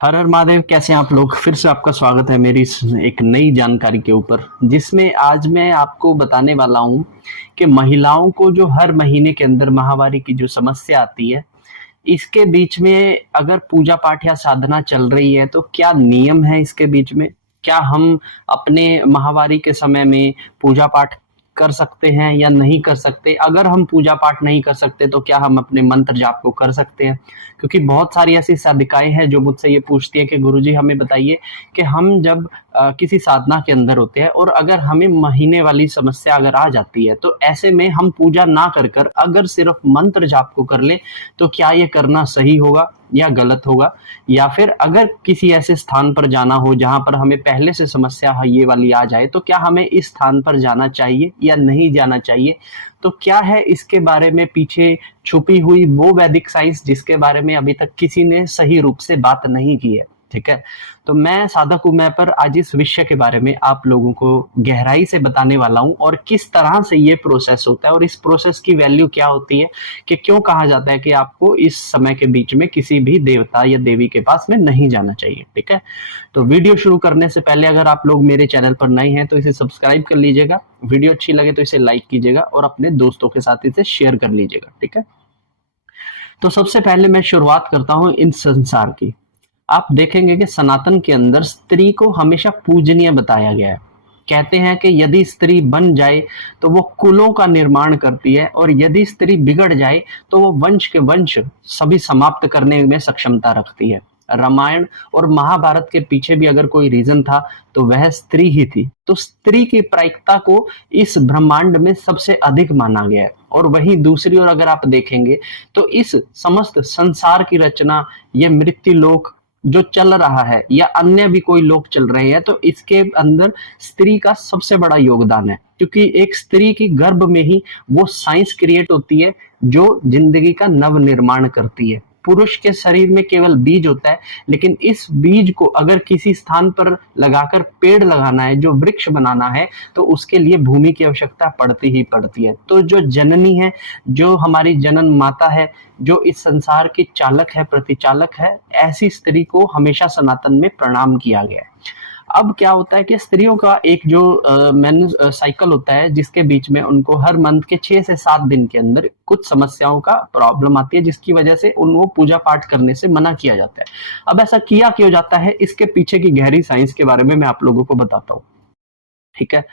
हर हर महादेव। कैसे हैं आप लोग? फिर से आपका स्वागत है मेरी इस एक नई जानकारी के ऊपर, जिसमें आज मैं आपको बताने वाला हूं कि महिलाओं को जो हर महीने के अंदर माहवारी की जो समस्या आती है, इसके बीच में अगर पूजा पाठ या साधना चल रही है तो क्या नियम है इसके बीच में? क्या हम अपने माहवारी के समय में पूजा पाठ कर सकते हैं या नहीं कर सकते? अगर हम पूजा पाठ नहीं कर सकते तो क्या हम अपने मंत्र जाप को कर सकते हैं? क्योंकि बहुत सारी ऐसी साधिकाएं हैं जो मुझसे ये पूछती हैं कि गुरुजी हमें बताइए कि हम जब किसी साधना के अंदर होते हैं और अगर हमें महीने वाली समस्या अगर आ जाती है तो ऐसे में हम पूजा ना कर कर अगर सिर्फ मंत्र जाप को कर ले तो क्या ये करना सही होगा या गलत होगा? या फिर अगर किसी ऐसे स्थान पर जाना हो जहां पर हमें पहले से समस्या ये वाली आ जाए तो क्या हमें इस स्थान पर जाना चाहिए या नहीं जाना चाहिए? तो क्या है इसके बारे में पीछे छुपी हुई वो वैदिक साइंस जिसके बारे में अभी तक किसी ने सही रूप से बात नहीं की है। ठीक है, तो मैं साधक हूं, मैं पर आज इस विषय के बारे में आप लोगों को गहराई से बताने वाला हूं और किस तरह से ये प्रोसेस होता है और इस प्रोसेस की वैल्यू क्या होती है, कि क्यों कहा जाता है कि आपको इस समय के बीच में किसी भी देवता या देवी के पास में नहीं जाना चाहिए। ठीक है, तो वीडियो शुरू करने से पहले अगर आप लोग मेरे चैनल पर नए हैं तो इसे सब्सक्राइब कर लीजिएगा, वीडियो अच्छी लगे तो इसे लाइक कीजिएगा और अपने दोस्तों के साथ इसे शेयर कर लीजिएगा। ठीक है, तो सबसे पहले मैं शुरुआत करता हूं इन संसार की। आप देखेंगे कि सनातन के अंदर स्त्री को हमेशा पूजनीय बताया गया है। कहते हैं कि यदि स्त्री बन जाए तो वो कुलों का निर्माण करती है और यदि स्त्री बिगड़ जाए तो वो वंश के वंश सभी समाप्त करने में सक्षमता रखती है। रामायण और महाभारत के पीछे भी अगर कोई रीजन था तो वह स्त्री ही थी। तो स्त्री की प्रायिकता को इस ब्रह्मांड में सबसे अधिक माना गया है। और वहीं दूसरी ओर अगर आप देखेंगे तो इस समस्त संसार की रचना, ये मृत्यु लोक जो चल रहा है या अन्य भी कोई लोग चल रहे हैं, तो इसके अंदर स्त्री का सबसे बड़ा योगदान है। क्योंकि एक स्त्री की गर्भ में ही वो साइंस क्रिएट होती है जो जिंदगी का नव निर्माण करती है। पुरुष के शरीर में केवल बीज होता है, लेकिन इस बीज को अगर किसी स्थान पर लगाकर पेड़ लगाना है, जो वृक्ष बनाना है, तो उसके लिए भूमि की आवश्यकता पड़ती ही पड़ती है। तो जो जननी है, जो हमारी जनन माता है, जो इस संसार की चालक है, प्रतिचालक है, ऐसी स्त्री को हमेशा सनातन में प्रणाम किया गया है। अब क्या होता है कि स्त्रियों का एक जो साइकिल होता है जिसके बीच में उनको हर मंथ के 6 से 7 दिन के अंदर कुछ समस्याओं का प्रॉब्लम आती है, जिसकी वजह से उनको पूजा पाठ करने से मना किया जाता है। अब ऐसा किया क्यों जाता है, इसके पीछे की गहरी साइंस के बारे में मैं आप लोगों को बताता हूँ। ठीक है,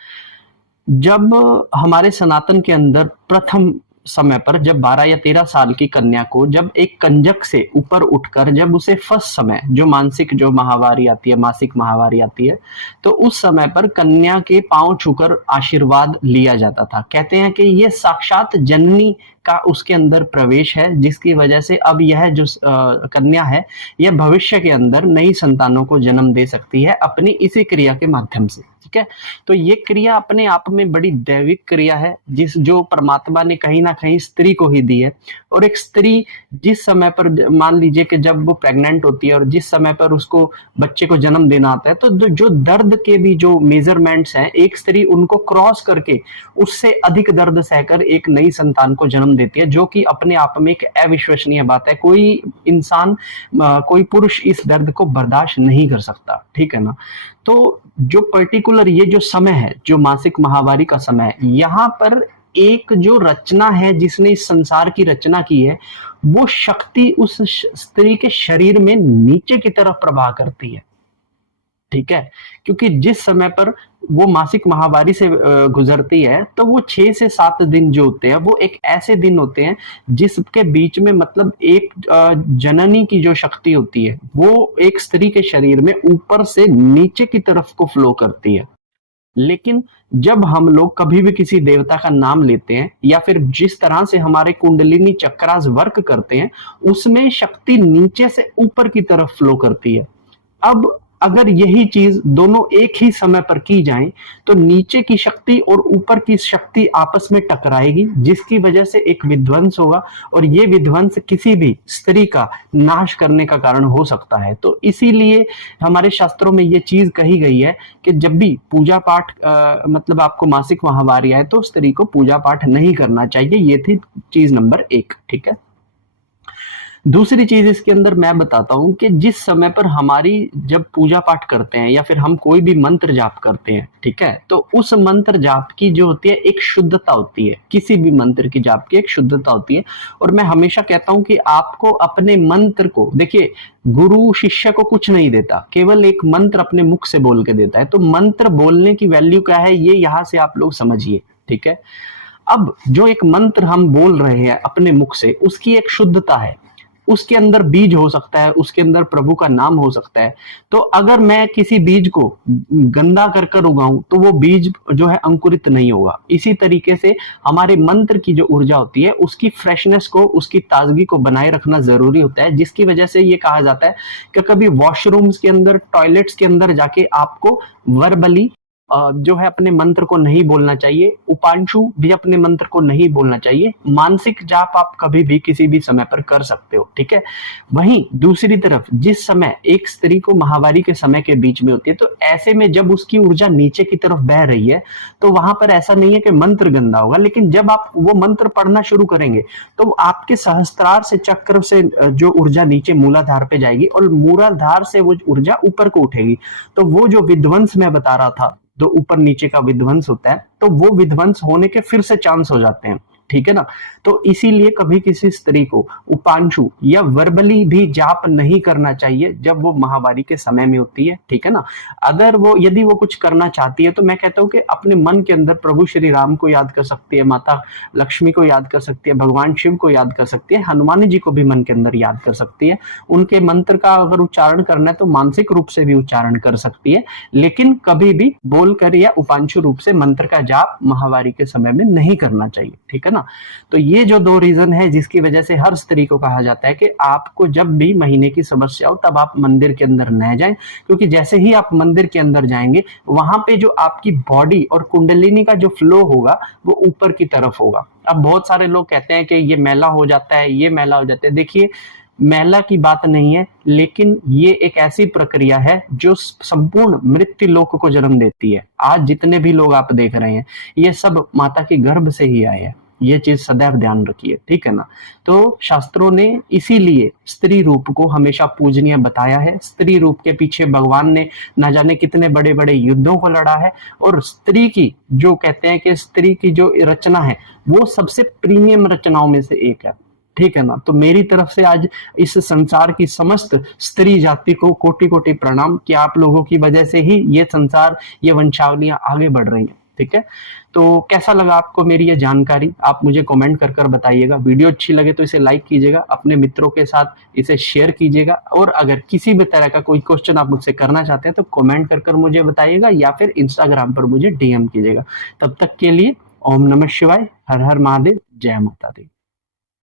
जब हमारे सनातन के अंदर प्रथम समय पर जब 12 या 13 साल की कन्या को जब एक कंजक से ऊपर उठकर जब उसे फर्स्ट समय जो मानसिक जो माहवारी आती है, मासिक माहवारी आती है, तो उस समय पर कन्या के पांव छूकर आशीर्वाद लिया जाता था। कहते हैं कि ये साक्षात जननी का उसके अंदर प्रवेश है, जिसकी वजह से अब यह जो कन्या है, यह भविष्य के अंदर नई संतानों को जन्म दे सकती है अपनी इसी क्रिया के माध्यम से। ठीक है, तो ये क्रिया अपने आप में बड़ी दैविक क्रिया है, जिस जो परमात्मा ने कहीं ना कहीं स्त्री को ही दी है। और एक स्त्री जिस समय पर मान लीजिए कि जब वो प्रेग्नेंट होती है और जिस समय पर उसको बच्चे को जन्म देना आता है, तो जो दर्द के भी जो मेजरमेंट्स हैं, एक स्त्री उनको क्रॉस करके उससे अधिक दर्द सहकर एक नई संतान को जन्म देती है, जो कि अपने आप में एक अविश्वसनीय बात है। कोई इंसान, कोई पुरुष इस दर्द को बर्दाश्त नहीं कर सकता। ठीक है ना, तो जो पर्टिकुलर ये जो समय है, जो मासिक माहवारी का समय है, यहाँ पर एक जो रचना है जिसने इस संसार की रचना की है, वो शक्ति उस स्त्री के शरीर में नीचे की तरफ प्रवाह करती है। ठीक है, क्योंकि जिस समय पर वो मासिक माहवारी से गुजरती है, तो वो 6 से 7 दिन जो होते हैं वो एक ऐसे दिन होते हैं जिसके बीच में मतलब एक जननी की जो शक्ति होती है वो एक स्त्री के शरीर में ऊपर से नीचे की तरफ को फ्लो करती है। लेकिन जब हम लोग कभी भी किसी देवता का नाम लेते हैं या फिर जिस तरह से हमारे कुंडलिनी चक्रास वर्क करते हैं, उसमें शक्ति नीचे से ऊपर की तरफ फ्लो करती है। अब अगर यही चीज दोनों एक ही समय पर की जाए तो नीचे की शक्ति और ऊपर की शक्ति आपस में टकराएगी, जिसकी वजह से एक विध्वंस होगा और ये विध्वंस किसी भी स्त्री का नाश करने का कारण हो सकता है। तो इसीलिए हमारे शास्त्रों में ये चीज कही गई है कि जब भी पूजा पाठ मतलब आपको मासिक माहवारी आए तो स्त्री को पूजा पाठ नहीं करना चाहिए। ये थी चीज नंबर 1। ठीक है, दूसरी चीज इसके अंदर मैं बताता हूं कि जिस समय पर हमारी जब पूजा पाठ करते हैं या फिर हम कोई भी मंत्र जाप करते हैं, ठीक है, तो उस मंत्र जाप की जो होती है एक शुद्धता होती है, किसी भी मंत्र की जाप की एक शुद्धता होती है। और मैं हमेशा कहता हूं कि आपको अपने मंत्र को, देखिए गुरु शिष्य को कुछ नहीं देता, केवल एक मंत्र अपने मुख से बोल के देता है। तो मंत्र बोलने की वैल्यू क्या है, ये यहां से आप लोग समझिए, ठीक है। अब जो एक मंत्र हम बोल रहे हैं अपने मुख से, उसकी एक शुद्धता है, उसके अंदर बीज हो सकता है, उसके अंदर प्रभु का नाम हो सकता है। तो अगर मैं किसी बीज को गंदा कर कर उगाऊं तो वो बीज जो है अंकुरित नहीं होगा। इसी तरीके से हमारे मंत्र की जो ऊर्जा होती है उसकी फ्रेशनेस को, उसकी ताजगी को बनाए रखना जरूरी होता है, जिसकी वजह से ये कहा जाता है कि कभी वॉशरूम्स के अंदर, टॉयलेट्स के अंदर जाके आपको वर्बली जो है अपने मंत्र को नहीं बोलना चाहिए, उपांशु भी अपने मंत्र को नहीं बोलना चाहिए। मानसिक जाप आप कभी भी किसी भी समय पर कर सकते हो, ठीक है। वहीं दूसरी तरफ जिस समय एक स्त्री को माहवारी के समय के बीच में होती है, तो ऐसे में जब उसकी ऊर्जा नीचे की तरफ बह रही है तो वहां पर ऐसा नहीं है कि मंत्र गंदा होगा, लेकिन जब आप वो मंत्र पढ़ना शुरू करेंगे तो आपके सहस्त्रार से, चक्र से जो ऊर्जा नीचे मूलाधार पे जाएगी और मूलाधार से वो ऊर्जा ऊपर को उठेगी। तो वो जो विध्वंस मैं बता रहा था, जो ऊपर नीचे का विध्वंस होता है, तो वो विध्वंस होने के फिर से चांस हो जाते हैं, ठीक है ना। तो इसीलिए कभी किसी स्त्री को उपांशु या वर्बली भी जाप नहीं करना चाहिए जब वो माहवारी के समय में होती है, ठीक है ना। अगर वो, यदि वो कुछ करना चाहती है तो मैं कहता हूं कि अपने मन के अंदर प्रभु श्री राम को याद कर सकती है, माता लक्ष्मी को याद कर सकती है, भगवान शिव को याद कर सकती है, हनुमान जी को भी मन के अंदर याद कर सकती है। उनके मंत्र का अगर उच्चारण करना है तो मानसिक रूप से भी उच्चारण कर सकती है, लेकिन कभी भी बोलकर या उपांशु रूप से मंत्र का जाप माहवारी के समय में नहीं करना चाहिए, ठीक है ना। तो ये जो दो रीजन है जिसकी वजह से हर स्त्री को कहा जाता है कि आपको जब भी महीने की समस्या हो तब आप मंदिर के अंदर न जाएं, क्योंकि जैसे ही आप मंदिर के अंदर जाएंगे वहां पे जो आपकी बॉडी और कुंडलिनी का जो फ्लो होगा वो ऊपर की तरफ होगा। अब बहुत सारे लोग कहते हैं कि ये मैला हो जाता है, ये मैला हो जाता है। देखिए, मैला की बात नहीं है, लेकिन ये एक ऐसी प्रक्रिया है जो संपूर्ण मृत्यु लोक को जन्म देती है। आज जितने भी लोग आप देख रहे हैं ये सब माता के गर्भ से ही आए हैं, ये चीज सदैव ध्यान रखिए, ठीक है ना। तो शास्त्रों ने इसीलिए स्त्री रूप को हमेशा पूजनीय बताया है। स्त्री रूप के पीछे भगवान ने न जाने कितने बड़े बड़े युद्धों को लड़ा है, और स्त्री की जो कहते हैं कि स्त्री की जो रचना है वो सबसे प्रीमियम रचनाओं में से एक है, ठीक है ना। तो मेरी तरफ से आज इस संसार की समस्त स्त्री जाति को कोटि कोटि प्रणाम कि आप लोगों की वजह से ही ये संसार, ये वंशावलियां आगे बढ़ रही हैं, ठीक है। तो कैसा लगा आपको मेरी ये जानकारी, आप मुझे कमेंट कर कर बताइएगा। वीडियो अच्छी लगे तो इसे लाइक कीजिएगा, अपने मित्रों के साथ इसे शेयर कीजिएगा, और अगर किसी भी तरह का कोई क्वेश्चन आप मुझसे करना चाहते हैं तो कमेंट कर कर मुझे बताइएगा, या फिर इंस्टाग्राम पर मुझे DM कीजिएगा। तब तक के लिए ओम नमः शिवाय, हर हर महादेव, जय माता दी।